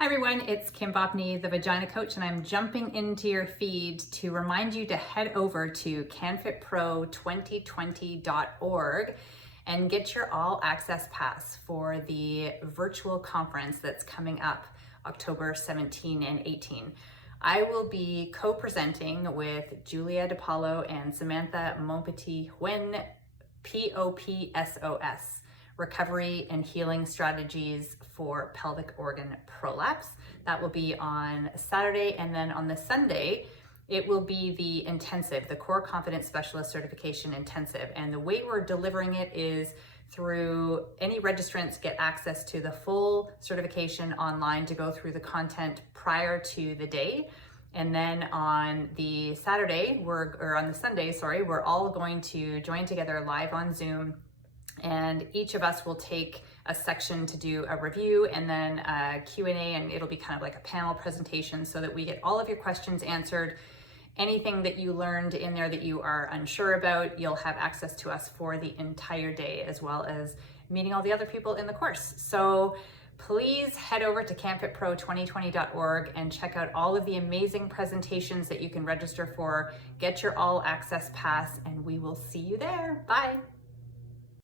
Hi everyone, it's Kim Vopni, the Vagina Coach, and I'm jumping into your feed to remind you to head over to canfitpro2020.org and get your all access pass for the virtual conference that's coming up October 17 and 18. I will be co-presenting with Julia Paolo and Samantha Montpetit-Huynh, POPSOS. Recovery and healing strategies for pelvic organ prolapse. That will be on Saturday, and then on the Sunday, it will be the intensive, the Core Confidence Specialist Certification Intensive. And the way we're delivering it is through any registrants get access to the full certification online to go through the content prior to the day. And then on the Sunday, we're all going to join together live on Zoom, and each of us will take a section to do a review and then a Q&A, and it'll be kind of like a panel presentation so that we get all of your questions answered. Anything that you learned in there that you are unsure about, you'll have access to us for the entire day, as well as meeting all the other people in the course. So please head over to canfitpro2020.org and check out all of the amazing presentations that you can register for. Get your all access pass, and we will see you there. Bye.